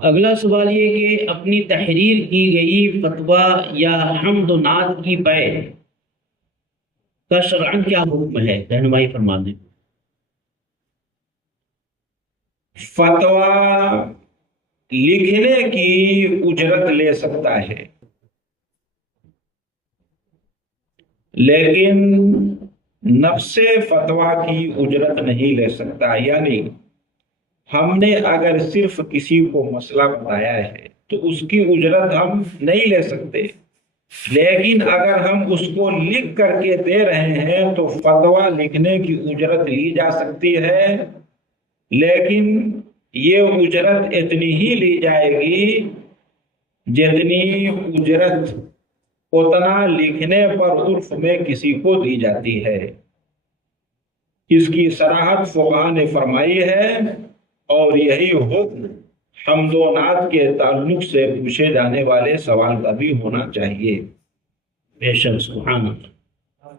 اگلا سوال یہ کہ اپنی تحریر کی گئی فتویٰ یا حمد و نعت کی بیع کا شرعاً کیا حکم ہے؟ رہنمائی فرما دیں۔ فتویٰ لکھنے کی اجرت لے سکتا ہے، لیکن نفس فتویٰ کی اجرت نہیں لے سکتا۔ یعنی ہم نے اگر صرف کسی کو مسئلہ بتایا ہے تو اس کی اجرت ہم نہیں لے سکتے، لیکن اگر ہم اس کو لکھ کر کے دے رہے ہیں تو فتویٰ لکھنے کی اجرت لی جا سکتی ہے، لیکن یہ اجرت اتنی ہی لی جائے گی جتنی اجرت اتنا لکھنے پر عرف میں کسی کو دی جاتی ہے۔ اس کی صراحت فقہاء نے فرمائی ہے، اور یہی حکم حمد و نعت کے تعلق سے پوچھے جانے والے سوال کا بھی ہونا چاہیے۔ بے شک، سبحان اللہ۔